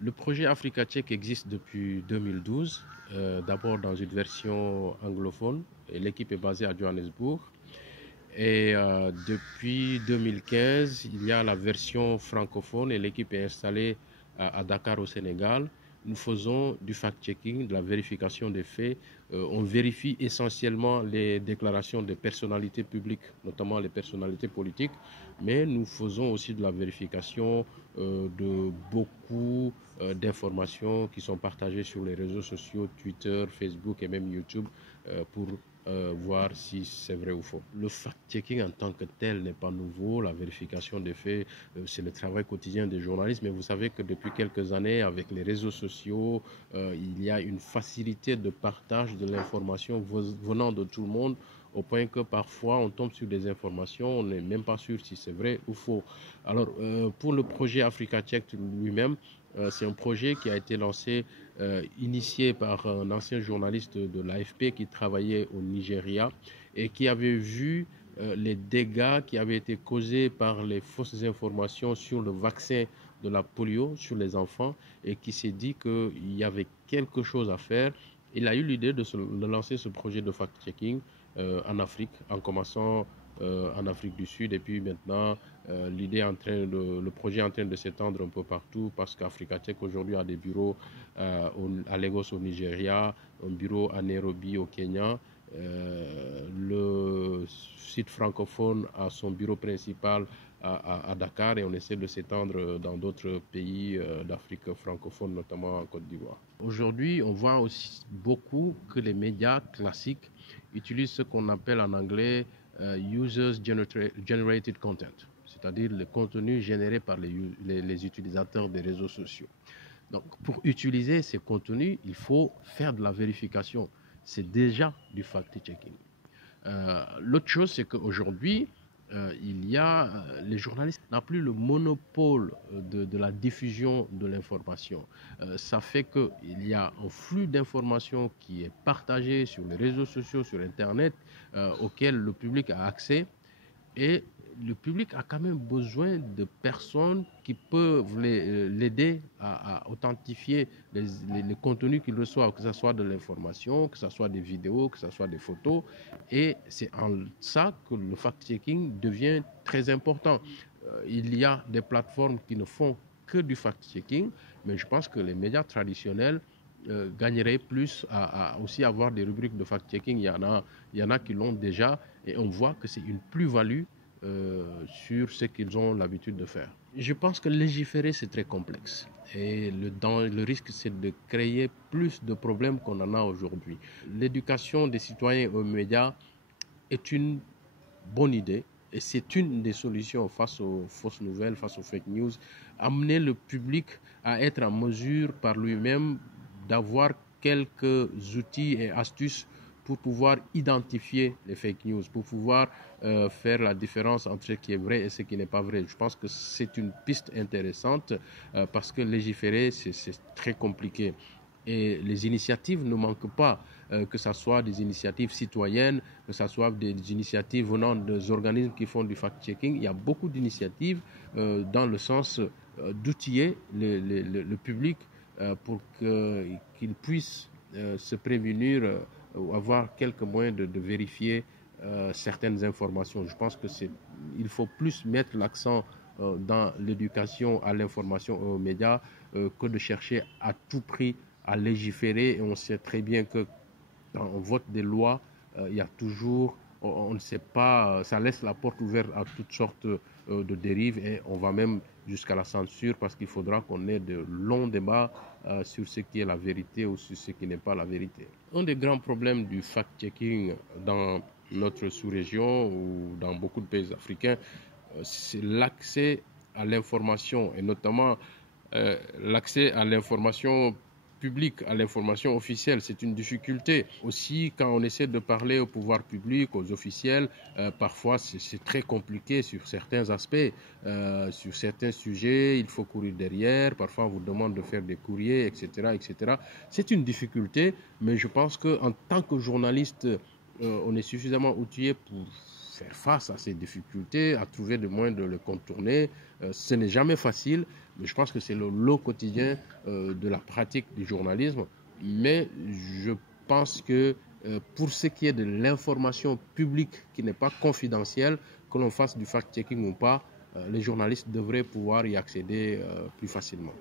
Le projet Africa Check existe depuis 2012, d'abord dans une version anglophone. Et l'équipe est basée à Johannesburg. Et depuis 2015, il y a la version francophone et l'équipe est installée à Dakar au Sénégal. Nous faisons du fact-checking, de la vérification des faits. On vérifie essentiellement les déclarations des personnalités publiques, notamment les personnalités politiques, mais nous faisons aussi de la vérification de beaucoup d'informations qui sont partagées sur les réseaux sociaux, Twitter, Facebook et même YouTube pour voir si c'est vrai ou faux. Le fact-checking en tant que tel n'est pas nouveau. La vérification des faits, c'est le travail quotidien des journalistes. Mais vous savez que depuis quelques années, avec les réseaux sociaux, il y a une facilité de partage de l'information venant de tout le monde, au point que parfois on tombe sur des informations, on n'est même pas sûr si c'est vrai ou faux. Alors, pour le projet Africa Check lui-même, c'est un projet qui a été lancé, initié par un ancien journaliste de l'AFP qui travaillait au Nigeria et qui avait vu les dégâts qui avaient été causés par les fausses informations sur le vaccin de la polio sur les enfants et qui s'est dit qu'il y avait quelque chose à faire. Il a eu l'idée de lancer ce projet de fact-checking en Afrique, en commençant en Afrique du Sud et puis maintenant le projet est en train de s'étendre un peu partout parce qu'Africa Check aujourd'hui a des bureaux à Lagos au Nigeria, un bureau à Nairobi au Kenya. Le site francophone a son bureau principal à Dakar et on essaie de s'étendre dans d'autres pays d'Afrique francophone, notamment en Côte d'Ivoire. Aujourd'hui, on voit aussi beaucoup que les médias classiques utilisent ce qu'on appelle en anglais Users Generated Content, c'est-à-dire le contenu généré par les utilisateurs des réseaux sociaux. Donc, pour utiliser ces contenus, il faut faire de la vérification. C'est déjà du fact-checking. L'autre chose, c'est qu'aujourd'hui, les journalistes n'ont plus le monopole de la diffusion de l'information. Ça fait qu'il y a un flux d'informations qui est partagé sur les réseaux sociaux, sur Internet, auquel le public a accès. Et le public a quand même besoin de personnes qui peuvent l'aider à authentifier les contenus qu'il reçoit, que ce soit de l'information, que ce soit des vidéos, que ce soit des photos. Et c'est en ça que le fact-checking devient très important. Il y a des plateformes qui ne font que du fact-checking, mais je pense que les médias traditionnels gagneraient plus à aussi avoir des rubriques de fact-checking. Il y en a qui l'ont déjà et on voit que c'est une plus-value sur ce qu'ils ont l'habitude de faire. Je pense que légiférer, c'est très complexe. Et le risque, c'est de créer plus de problèmes qu'on en a aujourd'hui. L'éducation des citoyens aux médias est une bonne idée. Et c'est une des solutions face aux fausses nouvelles, face aux fake news. Amener le public à être en mesure par lui-même d'avoir quelques outils et astuces pour pouvoir identifier les fake news, pour pouvoir faire la différence entre ce qui est vrai et ce qui n'est pas vrai. Je pense que c'est une piste intéressante parce que légiférer, c'est très compliqué. Et les initiatives ne manquent pas, que ce soit des initiatives citoyennes, que ce soit des initiatives venant des organismes qui font du fact-checking. Il y a beaucoup d'initiatives dans le sens d'outiller le public pour qu'il puisse se prévenir ou avoir quelques moyens de vérifier certaines informations. Je pense qu'il faut plus mettre l'accent dans l'éducation à l'information et aux médias que de chercher à tout prix à légiférer. Et on sait très bien que quand on vote des lois, il y a toujours, on ne sait pas, ça laisse la porte ouverte à toutes sortes de dérives et on va même jusqu'à la censure parce qu'il faudra qu'on ait de longs débats sur ce qui est la vérité ou sur ce qui n'est pas la vérité. Un des grands problèmes du fact-checking dans notre sous-région ou dans beaucoup de pays africains, c'est l'accès à l'information et notamment l'accès à l'information publique, à l'information officielle. C'est une difficulté. Aussi, quand on essaie de parler au pouvoir public, aux officiels, parfois c'est très compliqué sur certains aspects. Sur certains sujets, il faut courir derrière. Parfois, on vous demande de faire des courriers, etc., etc. C'est une difficulté, mais je pense qu'en tant que journaliste, on est suffisamment outillé pour faire face à ces difficultés, à trouver des moyens de les contourner. Ce n'est jamais facile, mais je pense que c'est le lot quotidien de la pratique du journalisme. Mais je pense que pour ce qui est de l'information publique qui n'est pas confidentielle, que l'on fasse du fact-checking ou pas, les journalistes devraient pouvoir y accéder plus facilement.